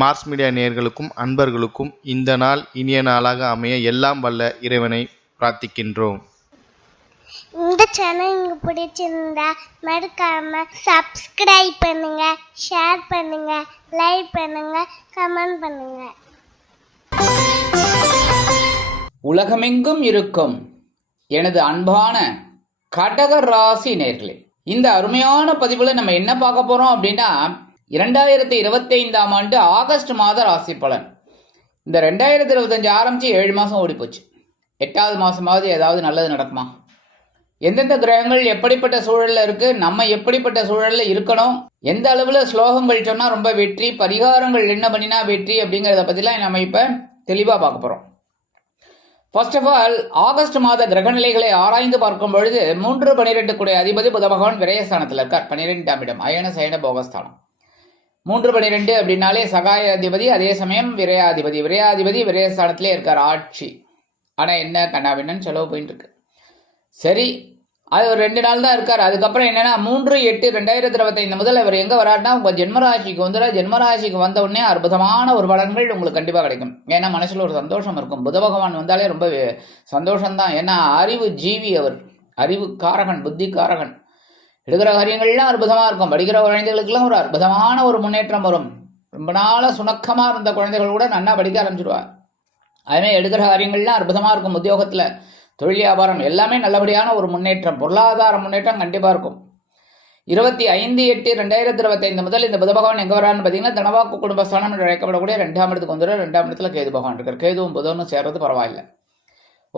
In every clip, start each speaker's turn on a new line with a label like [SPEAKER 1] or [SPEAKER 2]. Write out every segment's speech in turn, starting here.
[SPEAKER 1] Mars media நேயர்களுக்கும் அன்பர்களுக்கும் இந்த நாள் இனிய நாளாக அமைய எல்லாம் வல்ல இறைவனை பிரார்த்திக்கின்றோம்.
[SPEAKER 2] இந்த சேனல் உங்களுக்கு பிடிச்சிருந்தா மறக்காம சப்ஸ்கிரைப் பண்ணுங்க ஷேர் பண்ணுங்க லைக் பண்ணுங்க கமெண்ட் பண்ணுங்க.
[SPEAKER 3] உலகமெங்கும் இருக்கும் எனது அன்பான கடக ராசி நேர்களே இந்த அருமையான பதிவில் நம்ம என்ன பார்க்க போகிறோம் அப்படின்னா இரண்டாயிரத்தி இருபத்தி ஐந்தாம் ஆண்டு ஆகஸ்ட் மாத ராசி பலன். இந்த ரெண்டாயிரத்தி இருபத்தஞ்சு ஆரம்பித்து ஏழு மாதம் ஓடி போச்சு எட்டாவது மாதமாவது ஏதாவது நல்லது நடக்குமா? எந்தெந்த கிரகங்கள் எப்படிப்பட்ட சூழலில் இருக்குது நம்ம எப்படிப்பட்ட சூழலில் இருக்கணும்? எந்த அளவில் ஸ்லோகங்கள் சொன்னால் ரொம்ப வெற்றி பரிகாரங்கள் என்ன பண்ணினா வெற்றி அப்படிங்கிறத பற்றிலாம் நம்ம இப்போ தெளிவாக பார்க்க போகிறோம் ஃபர்ஸ்ட் ஆஃப் ஆல் ஆகஸ்ட் மாத கிரகநிலைகளை ஆராய்ந்து பார்க்கும் பொழுது மூன்று பனிரெண்டு கூடிய அதிபதி புத பகவான் விரயஸ்தானத்தில் இருக்கார். பனிரெண்டாம் இடம் அயன சயன போகஸ்தானம். மூன்று பனிரெண்டு அப்படின்னாலே சகாய அதிபதி அதே சமயம் விரையாதிபதி. விரையாதிபதி விரயஸ்தானத்திலே இருக்கார் ஆட்சி. ஆனால் என்ன கண்ணாபின்னு செலவு போயிட்டு இருக்கு சரி அது ஒரு ரெண்டு நாள் தான் இருக்கார். அதுக்கப்புறம் என்னன்னா மூன்று எட்டு ரெண்டாயிரத்தி இருபத்தைந்து முதல் அவர் எங்கே வராருன்னா உங்கள் ஜென்மராசிக்கு வந்துடா ஜென்மராசிக்கு வந்த உடனே அற்புதமான ஒரு பலன்கள் உங்களுக்கு கண்டிப்பாக கிடைக்கும். ஏன்னா மனசில் ஒரு சந்தோஷம் இருக்கும். புத பகவான் வந்தாலே ரொம்ப சந்தோஷம்தான். ஏன்னா அறிவு ஜீவி அவர். அறிவு காரகன் புத்தி காரகன் எடுக்கிற காரியங்கள்லாம் அற்புதமாக இருக்கும். படிக்கிற குழந்தைகளுக்கெல்லாம் ஒரு அற்புதமான ஒரு முன்னேற்றம் வரும். ரொம்ப நாளாக சுணக்கமாக இருந்த குழந்தைகள் கூட நல்லா படிக்க ஆரம்பிச்சிடுவார் அதுமாதிரி எடுக்கிற காரியங்கள்லாம் அற்புதமாக இருக்கும் உத்தியோகத்தில். தொழில் வியாபாரம் எல்லாமே நல்லபடியான ஒரு முன்னேற்றம். பொருளாதார முன்னேற்றம் கண்டிப்பாக இருக்கும். இருபத்தி ஐந்து எட்டு ரெண்டாயிரத்தி இருபத்தைந்து முதல் இந்த புத பகவான் எங்கே வரான்னு பார்த்தீங்கன்னா தனவாக்கு குடும்பஸ்தானம் என்று அழைக்கப்படக்கூடிய ரெண்டாம் இடத்துக்கு வந்துடும் ரெண்டாம் இடத்துல கேது பகவான் இருக்கார். கேதுவும் புதனும் சேர்றது பரவாயில்ல.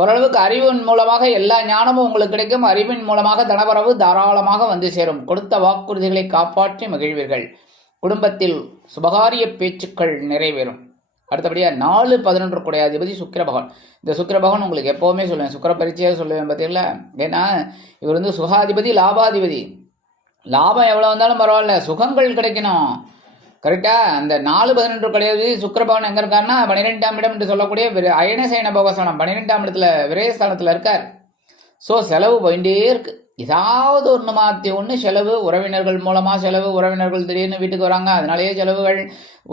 [SPEAKER 3] ஓரளவுக்கு அறிவின் மூலமாக எல்லா ஞானமும் உங்களுக்கு கிடைக்கும். அறிவின் மூலமாக தனவரவு தாராளமாக வந்து சேரும். கொடுத்த வாக்குறுதிகளை காப்பாற்றி மகிழ்வீர்கள். குடும்பத்தில் சுபகாரிய பேச்சுக்கள் நிறைவேறும். அடுத்தபடியாக நாலு பதினொன்று கூடிய அதிபதி சுக்கிர பகவான். இந்த சுக்கிர பகவான் உங்களுக்கு எப்போவுமே சொல்லுவேன். சுக்கர பரிச்சயம் சொல்லுவேன் பார்த்தீங்களா ஏன்னா இவர் வந்து சுகாதிபதி லாபாதிபதி. லாபம் எவ்வளோ வந்தாலும் பரவாயில்ல. சுகங்கள் கிடைக்கணும். கரெக்டாக அந்த நாலு பதினொன்று கிடையாது சுக்கரபவன் எங்கே இருக்காருன்னா பன்னிரெண்டாம் இடம் என்று சொல்லக்கூடிய விரு அயனசேன போகஸ்தானம் பன்னிரெண்டாம் இடத்துல விரயஸ்தானத்தில் இருக்கார். ஸோ செலவு போயிட்டே இருக்கு. ஏதாவது ஒன்று மாற்றி ஒன்று செலவு உறவினர்கள் மூலமாக செலவு உறவினர்கள் திடீர்னு வீட்டுக்கு வராங்க அதனாலேயே செலவுகள்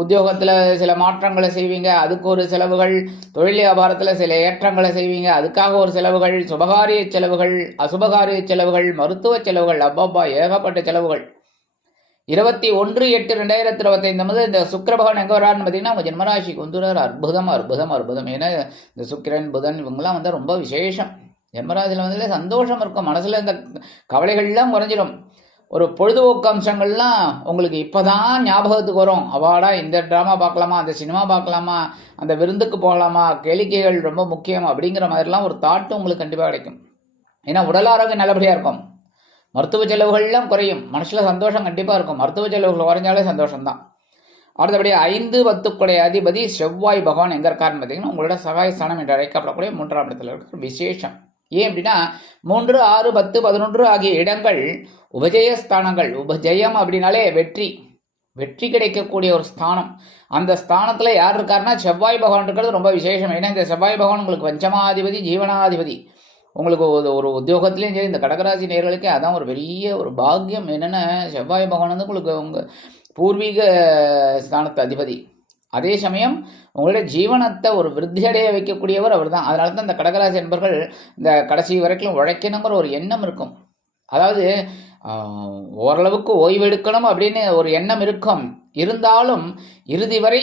[SPEAKER 3] உத்தியோகத்தில் சில மாற்றங்களை செய்வீங்க அதுக்கு ஒரு செலவுகள் தொழில் வியாபாரத்தில் சில ஏற்றங்களை செய்வீங்க அதுக்காக ஒரு செலவுகள் சுபகாரிய செலவுகள் அசுபகாரிய செலவுகள் மருத்துவ செலவுகள் அப்பப்பா ஏகப்பட்ட செலவுகள். இருபத்தி ஒன்று எட்டு ரெண்டாயிரத்தி இருபத்தைந்து முதல் இந்த சுக்கர பகவான் எங்கே வராருன்னு பார்த்தீங்கன்னா அவங்க ஜென்மராசிக்கு வந்துடுறார். அற்புதம் அற்புதம் அற்புதம். ஏன்னா இந்த சுக்கிரன் புதன் இவங்கெல்லாம் வந்து ரொம்ப விசேஷம். ஜென்மராசியில் வந்து சந்தோஷம் இருக்கும். மனசில் இந்த கவலைகள்லாம் குறைஞ்சிடும் ஒரு பொழுதுபோக்கு அம்சங்கள்லாம் உங்களுக்கு இப்போ தான் ஞாபகத்துக்கு வரும். அவாடா இந்த ட்ராமா பார்க்கலாமா அந்த சினிமா பார்க்கலாமா அந்த விருந்துக்கு போகலாமா கேளிக்கைகள் ரொம்ப முக்கியம் அப்படிங்கிற மாதிரிலாம் ஒரு தாட்டு உங்களுக்கு கண்டிப்பாக கிடைக்கும். ஏன்னா உடல் ஆரோக்கியம் நல்லபடியாக இருக்கும். மருத்துவ செலவுகள்லாம் குறையும். மனசில் சந்தோஷம் கண்டிப்பாக இருக்கும். மருத்துவ செலவுகள் குறைஞ்சாலே சந்தோஷம்தான். அடுத்தபடி ஐந்து பத்துக்குடைய அதிபதி செவ்வாய் பகவான் எங்கே இருக்காருன்னு பார்த்தீங்கன்னா உங்களோட சகாயஸ்தானம் என்று அழைக்கப்படக்கூடிய மூன்றாம் இடத்துல இருக்கிற விசேஷம். ஏன் அப்படின்னா மூன்று ஆறு பத்து பதினொன்று ஆகிய இடங்கள் உபஜயஸ்தானங்கள் உபஜயம் அப்படின்னாலே வெற்றி. வெற்றி கிடைக்கக்கூடிய ஒரு ஸ்தானம். அந்த ஸ்தானத்தில் யார் இருக்காருன்னா செவ்வாய் பகவான் இருக்கிறது ரொம்ப விசேஷம். ஏன்னா இந்த செவ்வாய் பகவான் உங்களுக்கு பஞ்சமாதிபதி ஜீவனாதிபதி. உங்களுக்கு ஒரு ஒரு உத்தியோகத்துலேயும் சரி இந்த கடகராசி நேர்களுக்கே அதான் ஒரு பெரிய ஒரு பாக்கியம். என்னென்ன செவ்வாய் பகவான் வந்து உங்களுக்கு உங்கள் பூர்வீக ஸ்தானத்து அதிபதி. அதே சமயம் உங்களுடைய ஜீவனத்தை ஒரு விருத்தியடைய வைக்கக்கூடியவர் அவர் தான் அதனால தான் இந்த கடகராசி என்பர்கள் இந்த கடைசி வரைக்கும் உழைக்கணுங்கிற ஒரு எண்ணம் இருக்கும். அதாவது ஓரளவுக்கு ஓய்வெடுக்கணும் அப்படின்னு ஒரு எண்ணம் இருக்கும். இருந்தாலும் இறுதி வரை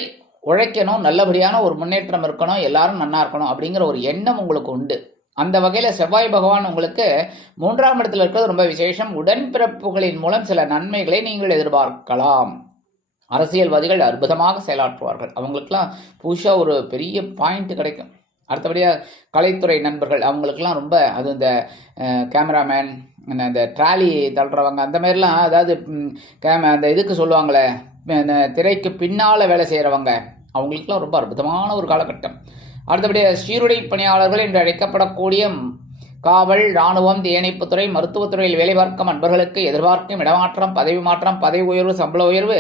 [SPEAKER 3] உழைக்கணும் நல்லபடியான ஒரு முன்னேற்றம் இருக்கணும் எல்லாரும் நல்லா இருக்கணும் அப்படிங்கிற ஒரு எண்ணம் உங்களுக்கு உண்டு. அந்த வகையில் செவ்வாய் பகவான் உங்களுக்கு மூன்றாம் இடத்துல இருக்கிறது ரொம்ப விசேஷம். உடன்பிறப்புகளின் மூலம் சில நன்மைகளை நீங்கள் எதிர்பார்க்கலாம். அரசியல்வாதிகள் அற்புதமாக செயலாற்றுவார்கள். அவங்களுக்கெல்லாம் புதுசாக ஒரு பெரிய பாயிண்ட் கிடைக்கும். அடுத்தபடியாக கலைத்துறை நண்பர்கள் அவங்களுக்கெல்லாம் ரொம்ப அது இந்த கேமராமேன் இந்த ட்ராலி தள்ளுறவங்க அந்த மாதிரிலாம் அதாவது கேம அந்த இதுக்கு சொல்லுவாங்களே இந்த திரைக்கு பின்னால் வேலை செய்கிறவங்க அவங்களுக்கெல்லாம் ரொம்ப அற்புதமான ஒரு காலகட்டம். அடுத்தபடியாக சீருடை பணியாளர்கள் என்று அழைக்கப்படக்கூடிய காவல் இராணுவம் தீயணைப்புத்துறை மருத்துவத்துறையில் வேலை பார்க்கும் அன்பர்களுக்கு எதிர்பார்க்கும் இடமாற்றம் பதவி மாற்றம் பதவி உயர்வு சம்பள உயர்வு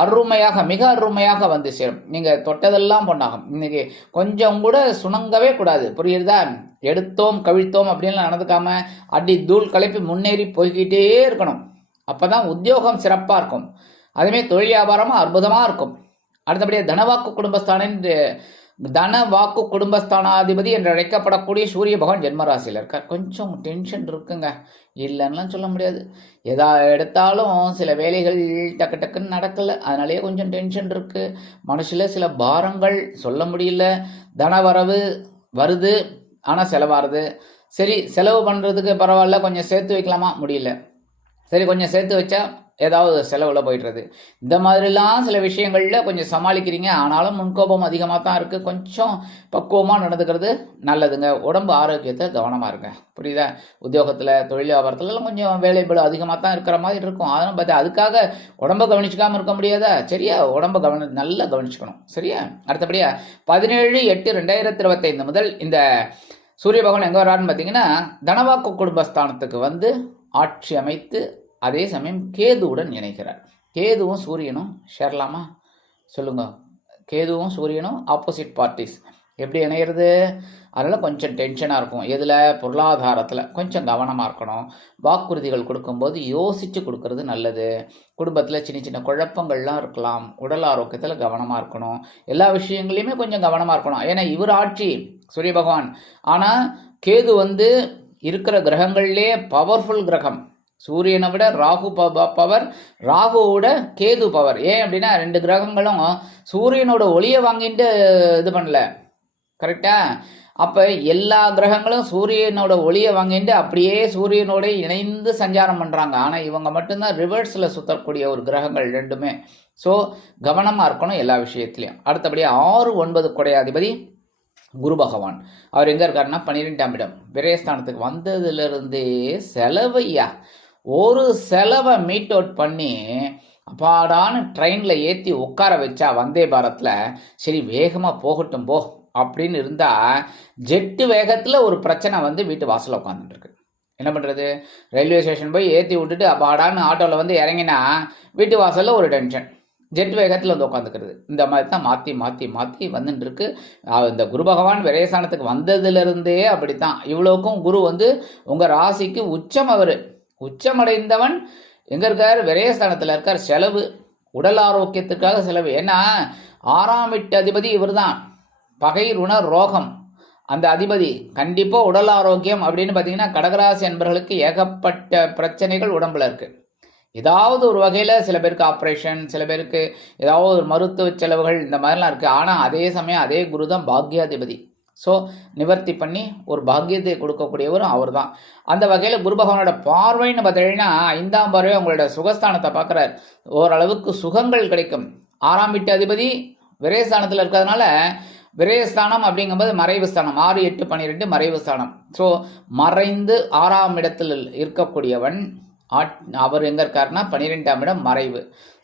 [SPEAKER 3] அருமையாக மிக அருமையாக வந்து சேரும். நீங்கள் தொட்டதெல்லாம் பொண்ணாகும் இன்னைக்கு கொஞ்சம் கூட சுணங்கவே கூடாது. புரியுறதா எடுத்தோம் கவிழ்த்தோம் அப்படின்லாம் நடந்துக்காம அடி தூள் கலப்பி முன்னேறி போய்கிட்டே இருக்கணும். அப்போ தான் உத்தியோகம் சிறப்பாக இருக்கும். அதுமாரி தொழில் வியாபாரமும் அற்புதமாக இருக்கும். அடுத்தபடியாக தனவாக்கு குடும்பஸ்தானம் தன வாக்கு குடும்பஸ்தானாதிபதி என்று அழைக்கப்படக்கூடிய சூரிய பகவான் ஜென்மராசியில் இருக்கார். கொஞ்சம் டென்ஷன் இருக்குங்க. இல்லைன்னுலாம் சொல்ல முடியாது. எதா எடுத்தாலும் சில வேலைகள் டக்கு டக்குன்னு நடக்கலை. அதனாலேயே கொஞ்சம் டென்ஷன் இருக்குது மனசில் சில பாரங்கள் சொல்ல முடியல. தனவரவு வருது. ஆனால் செலவாகுது சரி செலவு பண்ணுறதுக்கு பரவாயில்ல. கொஞ்சம் சேர்த்து வைக்கலாமா? முடியல. சரி கொஞ்சம் சேர்த்து வச்சா ஏதாவது செலவில் போயிடுறது. இந்த மாதிரிலாம் சில விஷயங்களில் கொஞ்சம் சமாளிக்கிறீங்க. ஆனாலும் முன்கோபம் அதிகமாக தான் இருக்குது கொஞ்சம் பக்குவமாக நடந்துக்கிறது நல்லதுங்க. உடம்பு ஆரோக்கியத்தை கவனமாக இருங்க. புரியுதா? உத்தியோகத்தில் தொழில் வியாபாரத்துலலாம் கொஞ்சம் வேலைபளு அதிகமாக தான் இருக்கிற மாதிரி இருக்கும். அதெல்லாம் பார்த்து அதுக்காக உடம்ப கவனிச்சிக்காமல் இருக்க முடியாதா? சரியா? உடம்ப கவனி நல்லா கவனிச்சுக்கணும். சரியா? அடுத்தபடியா பதினேழு எட்டு ரெண்டாயிரத்தி இருபத்தைந்து முதல் இந்த சூரிய பகவான் எங்கே வர்றாருன்னு பார்த்தீங்கன்னா தனவாக்கு குடும்பஸ்தானத்துக்கு வந்து ஆட்சி அமைத்து அதே சமயம் கேதுவுடன் இணைக்கிறார் கேதுவும் சூரியனும் சேரலாமா? சொல்லுங்க. கேதுவும் சூரியனும் ஆப்போசிட் பார்ட்டிஸ் எப்படி இணையிறது? அதனால் கொஞ்சம் டென்ஷனாக இருக்கும். எதில்? பொருளாதாரத்தில். கொஞ்சம் கவனமாக இருக்கணும். வாக்குறுதிகள் கொடுக்கும்போது யோசித்து கொடுக்கறது நல்லது. குடும்பத்தில் சின்ன சின்ன குழப்பங்கள்லாம் இருக்கலாம். உடல் ஆரோக்கியத்தில் கவனமாக இருக்கணும். எல்லா விஷயங்களையுமே கொஞ்சம் கவனமாக இருக்கணும். ஏன்னா இவர் ஆட்சி சூரிய பகவான். ஆனால் கேது வந்து இருக்கிற கிரகங்கள்லேயே பவர்ஃபுல் கிரகம். சூரியனை விட ராகு பவர் ராகுவோட கேது பவர். ஏன் அப்படின்னா ரெண்டு கிரகங்களும் சூரியனோட ஒளியை வாங்கிட்டு இது பண்ணல. கரெக்டா அப்போ எல்லா கிரகங்களும் சூரியனோட ஒளியை வாங்கிட்டு அப்படியே சூரியனோட இணைந்து சஞ்சாரம் பண்ணுறாங்க ஆனால் இவங்க மட்டும்தான் ரிவர்ஸில் சுற்றக்கூடிய ஒரு கிரகங்கள் ரெண்டுமே. ஸோ கவனமாக இருக்கணும் எல்லா விஷயத்துலையும். அடுத்தபடியாக ஆறு ஒன்பது கொடையாதிபதி குரு பகவான். அவர் எங்கே இருக்காருன்னா பன்னிரெண்டாம் இடம். விரயஸ்தானத்துக்கு வந்ததுலேருந்தே செலவையா ஒரு செலவை மீட் அவுட் பண்ணி அப்பாடான ட்ரெயினில் ஏற்றி உட்கார வச்சா வந்தே பாரத்தில் சரி வேகமாக போகட்டும் போ அப்படின்னு இருந்தால் ஜெட்டு வேகத்தில் ஒரு பிரச்சனை வந்து வீட்டு வாசலில் உட்காந்துட்டுருக்கு என்ன பண்ணுறது ரயில்வே ஸ்டேஷன் போய் ஏற்றி விட்டுட்டு அப்பாடான்னு ஆட்டோவில் வந்து இறங்கினா வீட்டு வாசலில் ஒரு டென்ஷன் ஜெட் வேகத்தில் வந்து உட்காந்துக்கிறது இந்த மாதிரி தான் மாற்றி மாற்றி மாற்றி வந்துட்டுருக்கு. இந்த குரு பகவான் விரயசானத்துக்கு வந்ததுலேருந்தே அப்படித்தான். இவ்வளோக்கும் குரு வந்து உங்கள் ராசிக்கு உச்சம் அவர். உச்சமடைந்தவன் எங்கே இருக்கார்? விரயஸ்தானத்தில் இருக்கார். செலவு உடல் ஆரோக்கியத்துக்காக செலவு. ஏன்னா ஆறாம் வீட்டு அதிபதி இவர்தான். பகை ருண ரோகம். அந்த அதிபதி கண்டிப்பாக உடல் ஆரோக்கியம் அப்படின்னு பார்த்தீங்கன்னா கடகராசி என்பவர்களுக்கு ஏகப்பட்ட பிரச்சனைகள் உடம்புல இருக்குது ஏதாவது ஒரு வகையில் சில பேருக்கு ஆப்ரேஷன் சில பேருக்கு ஏதாவது ஒரு மருத்துவ செலவுகள் இந்த மாதிரிலாம் இருக்குது ஆனால் அதே சமயம் அதே குரு தான் பாக்யாதிபதி. ஸோ நிவர்த்தி பண்ணி ஒரு பாக்கியத்தை கொடுக்கக்கூடியவரும் அவர் தான் அந்த வகையில் குரு பகவானோட பார்வைன்னு பார்த்தீங்கன்னா ஐந்தாம் பார்வை உங்களோட சுகஸ்தானத்தை பார்க்குறார். ஓரளவுக்கு சுகங்கள் கிடைக்கும். ஆறாம் வீட்டு அதிபதி விரயஸ்தானத்தில் இருக்கிறதுனால விரயஸ்தானம் அப்படிங்கும்போது மறைவு ஸ்தானம். ஆறு எட்டு பன்னிரெண்டு மறைவு ஸ்தானம். ஸோ மறைந்து ஆறாம் இடத்தில் இருக்கக்கூடியவன் ஆட் அவர் எங்கே இருக்காருன்னா பன்னிரெண்டாம் இடம் மறைவு.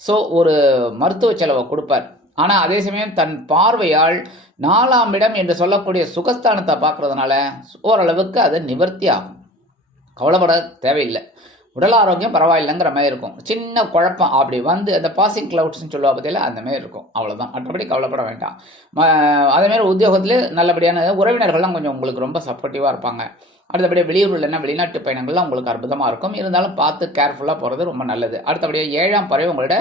[SPEAKER 3] ஸோ ஒரு மருத்துவ செலவை கொடுப்பார். ஆனால் அதே சமயம் தன் பார்வையால் நாலாம் இடம் என்று சொல்லக்கூடிய சுகஸ்தானத்தை பார்க்குறதுனால ஓரளவுக்கு அது நிவர்த்தி ஆகும். கவலைப்பட தேவையில்லை. உடல் ஆரோக்கியம் பரவாயில்லைங்கிற மாதிரி இருக்கும். சின்ன குழப்பம். அப்படி வந்து அந்த பாசிங் கிளவுட்ஸ்னு சொல்லுவா பற்றியில் அந்த மாதிரி இருக்கும். அவ்வளோதான் மற்றபடி கவலைப்பட வேண்டாம். அதேமாரி உத்தியோகத்திலே நல்லபடியான உறவினர்கள்லாம் கொஞ்சம் உங்களுக்கு ரொம்ப சப்போர்ட்டிவாக இருப்பாங்க. அடுத்தபடியாக வெளியூரில் என்ன வெளிநாட்டு பயணங்கள்லாம் உங்களுக்கு அற்புதமாக இருக்கும். இருந்தாலும் பார்த்து கேர்ஃபுல்லாக போகிறது ரொம்ப நல்லது. அடுத்தபடியாக ஏழாம் பறவை உங்களோட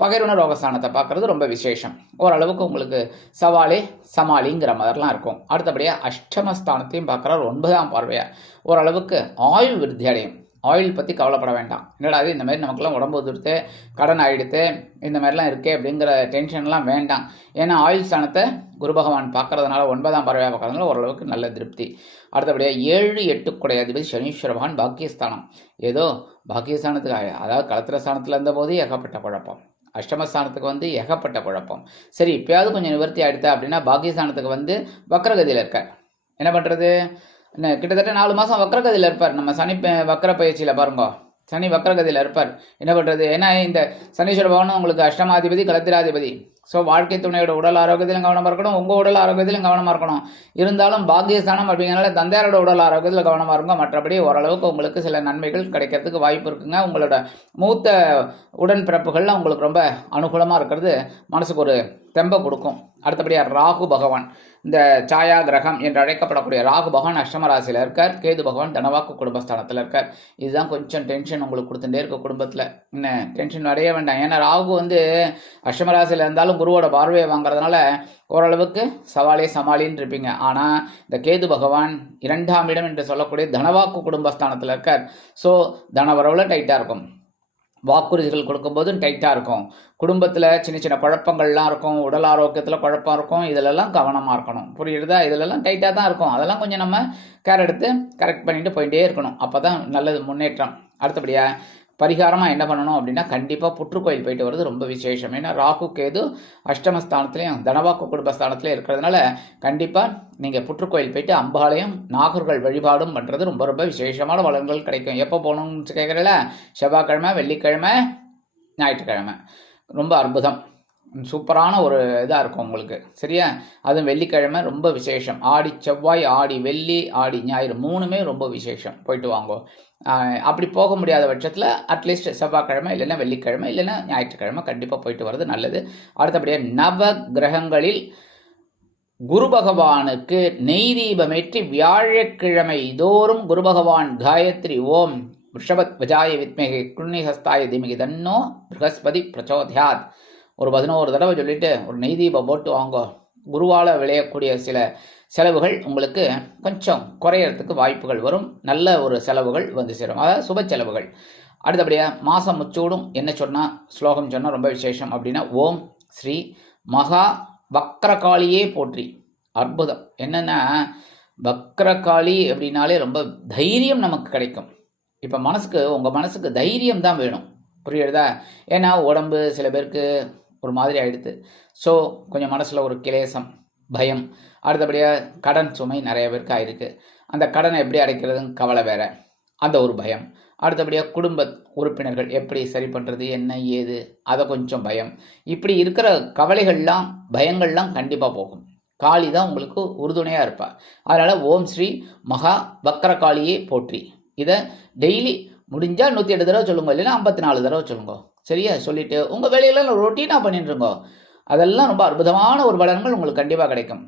[SPEAKER 3] பகைருண ரோகஸ்தானத்தை பார்க்குறது ரொம்ப விசேஷம். ஓரளவுக்கு உங்களுக்கு சவாலே சமாளிங்கிற மாதிரிலாம் இருக்கும். அடுத்தபடியாக அஷ்டமஸ்தானத்தையும் பார்க்குறாரு ஒன்பதாம் பார்வையாக ஓரளவுக்கு ஆயுள் விருத்தி அடையும். ஆயில் பற்றி கவலைப்பட வேண்டாம். என்னடா அது இந்த மாதிரி நமக்குலாம் உடம்பு உதிர்த்து கடன் ஆகிடுத்து இந்த மாதிரிலாம் இருக்கே அப்படிங்கிற டென்ஷன்லாம் வேண்டாம். ஏன்னா ஆயுள் ஸ்தானத்தை குரு பகவான் பார்க்கறதுனால ஒன்பதாம் பறவையாக பார்க்கறதுனால ஓரளவுக்கு நல்ல திருப்தி. அடுத்தபடியாக ஏழு எட்டு குடை அதிபதி சனீஸ்வர பகவான் பாக்கியஸ்தானம். ஏதோ பாக்கியஸ்தானத்துக்கு அதாவது கலத்திர ஸ்தானத்தில் இருந்தபோது ஏகப்பட்ட குழப்பம். அஷ்டமஸ்தானத்துக்கு வந்து ஏகப்பட்ட குழப்பம். சரி இப்பயாவது கொஞ்சம் நிவர்த்தி ஆயிடுதா அப்படின்னா பாக்கியஸ்தானத்துக்கு வந்து வக்ரகதியில் இருக்கார். என்ன பண்ணுறது என்ன கிட்டத்தட்ட நாலு மாதம் வக்ரகதியில் இருப்பார். நம்ம சனி ப- வக்ர பயிற்சியில் பாருங்க. சனி வக்ரகதியில் இருப்பார். என்ன பண்ணுறது ஏன்னா இந்த சனீஸ்வர பகவான் உங்களுக்கு அஷ்டமாதிபதி களத்திராதிபதி ஸோ வாழ்க்கை துணையோட உடல் ஆரோக்கியத்திலும் கவனமாக இருக்கணும். உங்கள் உடல் ஆரோக்கியத்திலும் கவனமாக இருக்கணும். இருந்தாலும் பாக்கியஸ்தானம் அப்படிங்கிறனால தந்தையாரோட உடல் ஆரோக்கியத்தில் கவனமாக இருக்கும் மற்றபடி ஓரளவுக்கு உங்களுக்கு சில நன்மைகள் கிடைக்கிறதுக்கு வாய்ப்பு இருக்குங்க. உங்களோட மூத்த உடன்பிறப்புகள்லாம் உங்களுக்கு ரொம்ப அனுகூலமாக இருக்கிறது மனசுக்கு ஒரு தெம்பை கொடுக்கும். அடுத்தபடியாக ராகு பகவான். இந்த சாயா கிரகம் என்று அழைக்கப்படக்கூடிய ராகு பகவான் அஷ்டம ராசியில் இருக்கார். கேது பகவான் தனவாக்கு குடும்பஸ்தானத்தில் இருக்கார். இதுதான் கொஞ்சம் டென்ஷன் உங்களுக்கு கொடுத்துட்டே இருக்க குடும்பத்தில். என்ன டென்ஷன் அடைய வேண்டாம். ஏன்னா ராகு வந்து அஷ்டம ராசியில் இருந்தாலும் இருந்தாலும் குருவோட பார்வையை வாங்குறதுனால ஓரளவுக்கு சவாலே சமாளின்னு இருப்பீங்க. ஆனால் இந்த கேது பகவான் இரண்டாம் இடம் என்று சொல்லக்கூடிய தனவாக்கு குடும்பஸ்தானத்தில் இருக்கார். ஸோ தனவரவில் டைட்டாக இருக்கும். வாக்குறுதிகள் கொடுக்கும்போதும் டைட்டாக இருக்கும். குடும்பத்தில் சின்ன சின்ன குழப்பங்கள்லாம் இருக்கும். உடல் ஆரோக்கியத்தில் குழப்பம் இருக்கும். இதிலெல்லாம் கவனமாக இருக்கணும். புரியுறதா? இதிலெல்லாம் டைட்டாக தான் இருக்கும். அதெல்லாம் கொஞ்சம் நம்ம கேர் எடுத்து கரெக்ட் பண்ணிட்டு போயிட்டே இருக்கணும். அப்போ தான் நல்லது முன்னேற்றம். அடுத்தபடியாக பரிகாரமாக என்ன பண்ணணும் அப்படின்னா கண்டிப்பாக புற்றுக்கோயில் போயிட்டு வர்றது ரொம்ப விசேஷம். ஏன்னா ராகு கேது அஷ்டமஸ்தானத்துலேயும் தனவாக்கு குடும்பஸ்தானத்துலேயும் இருக்கிறதுனால கண்டிப்பாக நீங்கள் புற்றுக்கோயில் போயிட்டு அம்பாலயம் நாகர்கள் வழிபாடும் பண்ணுறது ரொம்ப ரொம்ப விசேஷமான வளங்கள் கிடைக்கும். எப்போ போகணும்னு கேட்குறல செவ்வாய்க்கிழமை வெள்ளிக்கிழமை ஞாயிற்றுக்கிழமை. ரொம்ப அற்புதம். சூப்பரான ஒரு இதாக இருக்கும் உங்களுக்கு. சரியா? அதுவும் வெள்ளிக்கிழமை ரொம்ப விசேஷம். ஆடி செவ்வாய் ஆடி வெள்ளி ஆடி ஞாயிறு மூணுமே ரொம்ப விசேஷம். போயிட்டு வாங்கோ. அப்படி போக முடியாத பட்சத்தில் அட்லீஸ்ட் செவ்வாய்க்கிழமை இல்லைன்னா வெள்ளிக்கிழமை இல்லைன்னா ஞாயிற்றுக்கிழமை கண்டிப்பாக போயிட்டு வர்றது நல்லது. அடுத்தபடியாக நவ கிரகங்களில் குரு பகவானுக்கு நெய் தீபமேற்றி வியாழக்கிழமை தோறும் குரு பகவான் காயத்ரி ஓம் ரிஷபத் விஜாய வித்மேகை குண்ணிஹஸ்தாய திமிகி தன்னோ ப்ரகஸ்பதி பிரச்சோதயாத். ஒரு பதினோரு தடவை சொல்லிட்டு ஒரு நெய் தீபம் போட்டு வாங்க. குருவால் விளையக்கூடிய சில செலவுகள் உங்களுக்கு கொஞ்சம் குறையறதுக்கு வாய்ப்புகள் வரும். நல்ல ஒரு செலவுகள் வந்து சேரும். அதாவது சுப செலவுகள். அடுத்தபடியாக மாதம் முச்சூடும். என்ன சொன்னால் ஸ்லோகம் சொன்னால் ரொம்ப விசேஷம் அப்படின்னா ஓம் ஸ்ரீ மகா வக்ரகாளியே போற்றி. அற்புதம். என்னென்னா வக்ரகாளி அப்படின்னாலே ரொம்ப தைரியம் நமக்கு கிடைக்கும். இப்போ மனசுக்கு உங்கள் மனசுக்கு தைரியம் தான் வேணும். புரியுறதா? ஏன்னா உடம்பு சில பேருக்கு ஒரு மாதிரி ஆகிடுது ஸோ கொஞ்சம் மனசில் ஒரு கிளேசம் பயம். அடுத்தபடியாக கடன் சுமை நிறைய பேருக்கு ஆயிருக்கு. அந்த கடனை எப்படி அடைக்கிறதுன்னு கவலை வேறு. அந்த ஒரு பயம். அடுத்தபடியாக குடும்ப உறுப்பினர்கள் எப்படி சரி பண்ணுறது என்ன ஏது அதை கொஞ்சம் பயம். இப்படி இருக்கிற கவலைகள்லாம் பயங்கள்லாம் கண்டிப்பாக போகும். காளி தான் உங்களுக்கு உறுதுணையாக இருப்பாள் அதனால் ஓம் ஸ்ரீ மகா வக்கரகாளியே போற்றி. இதை டெய்லி முடிஞ்சால் நூற்றி எட்டு தடவை சொல்லுங்க இல்லைன்னா ஐம்பத்தி நாலு தடவை சொல்லுங்க. சரியா? சொல்லிட்டு உங்கள் வேலையெல்லாம் ரொட்டீனாக பண்ணிட்டுருங்கோ அதெல்லாம் ரொம்ப அற்புதமான ஒரு பலன்கள் உங்களுக்கு கண்டிப்பாக கிடைக்கும்.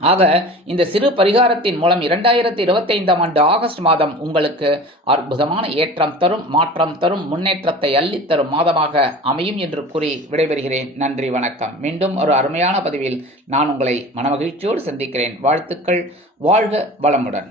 [SPEAKER 3] ஆக இந்த சிறு பரிகாரத்தின் மூலம் இரண்டாயிரத்தி இருபத்தைந்தாம் ஆண்டு ஆகஸ்ட் மாதம் உங்களுக்கு அற்புதமான ஏற்றம் தரும் மாற்றம் தரும் முன்னேற்றத்தை அள்ளித்தரும் மாதமாக அமையும் என்று கூறி விடைபெறுகிறேன். நன்றி வணக்கம். மீண்டும் ஒரு அருமையான பதிவில் நான் உங்களை மனமகிழ்ச்சியோடு சந்திக்கிறேன். வாழ்த்துக்கள். வாழ்க வளமுடன்.